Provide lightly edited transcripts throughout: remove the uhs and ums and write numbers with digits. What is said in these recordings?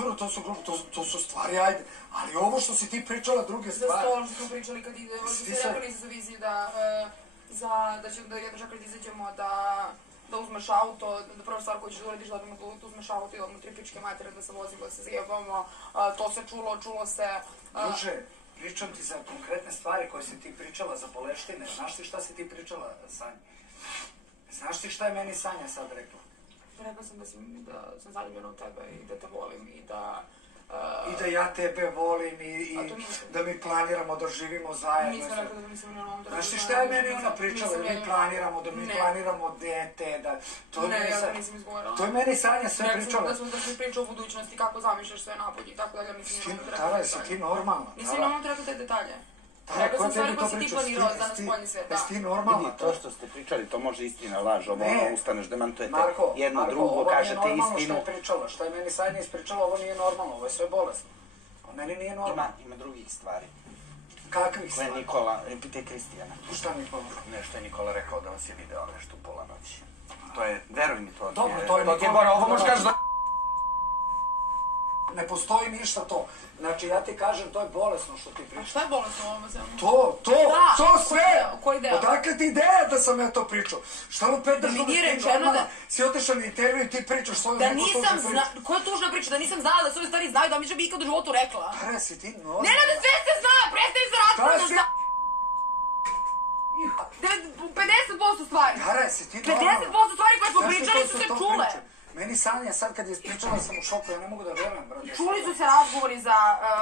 Dobro, to su stvari, ajde. Ali ovo što si ti pričala, druge stvari. Za stolom što smo pričali kad ide, ste rekli za viziju da jedno čak kad izađemo da uzmeš auto, da prva stvar koju ćeš da uradiš da uzmeš auto i odmah 3 pičke matere da se vozimo, da se zjebamo, to se čulo se... Druže, pričam ti za konkretne stvari koje si ti pričala za boleštine. Znaš ti šta si ti pričala, Sanja? Znaš ti šta je meni Sanja sad rekla? Rekla sam da sam zaljubljena u tebe i da te volim i da... I da ja tebe volim i da mi planiramo da živimo zajedno. Nisam rekla da mislim na ovom Znaš ti šta je meni ona pričala? Da mi planiramo dete, da... Ne, ja to nisam izgovorila. To je meni Sanja sve pričala. Da se priča o budućnosti, kako zamišljaš sve napolje i tako da ja mislim na ovom treku Tara, si ti normalna? Nisam na ovom treku te detalje. Rekla sam stvari koje si ti planirao za nas spoljni svet, da. Jesi ti normalna? Vidi, to što ste pričali, to može istina, laž, ovo ustaneš, demantujete jedno Marko, drugo, kažete istinu. Ovo nije normalno što je pričala, šta je meni Sanja ispričala, ovo nije normalno, ovo je sve bolesno. Ovo meni nije normalno. Ima drugih stvari. Kakvih stvari? Koje je Nikola, pitaj Kristijana. Šta Nikola? Nešto je Nikola rekao da vas je video nešto u pola noći. To je, veruj mi to. Dobro, to je Nikola. Ovo možeš kaži da... Ne postoji ništa to. Znači, ja ti kažem, to je bolesno što ti pričaš. A šta je bolesno u ovome zemlju? To sve! Koji deo? Odakle ti ideja da sam ja to pričao? Šta li opet da mi nije rečeno da... Si otešao na intervju i ti pričaš svoju neku tužnu priču. Koja tužna priča? Da nisam znala da sve stvari znaju, da mi će bi ikad u životu rekla. Tara, si ti normalno. Ne, da sve se zna! Prestavi se raspravljaš da... 50% stvari. Tara, si ti normalno. 50% stvari koje smo pričali su se čule. Meni Sanja sad kad je ispričala sam u šoku, ja ne mogu da verujem, brate. Čuli su se razgovori za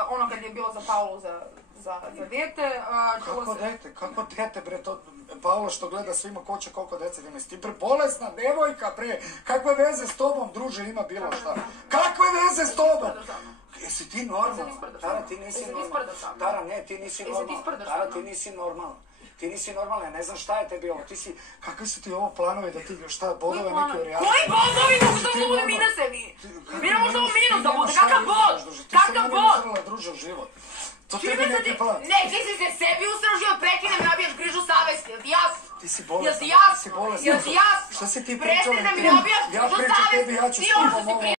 ono kad je bilo za Paulu za dete. Kako dete? Kako dete, bre, to Paula što gleda svima ko će koliko dece da imaš. Ti bre, bolesna devojka, bre. Kakve veze s tobom, druže, ima bilo šta? Kakve veze s tobom? Jesi ti normalna? Tara, ti nisi normalna. Tara, ne, ti nisi normalna. Tara, ti nisi normalna. Ti nisi normalna, ja ne znam šta je tebi ovo, ti si, kakvi su ti ovo planovi da ti šta, bodove neki u realnosti? Koji bodovi, mogu da ovo bude minusevi? Mi ne možemo minus da bude, kakav bod? Kakav bod? Ti si meni druže u život. To Čini tebi me neki plan. Ne, ti si se sebi usrao život, prekinem, nabijaš križu savesti, jel ti jasno? Ti si bolesna, Jel ti jasno? bolesna. Jel ti jasno? Šta si ti pričala? Prestani da mi nabijaš križu savesti, ti ovo što si pričala.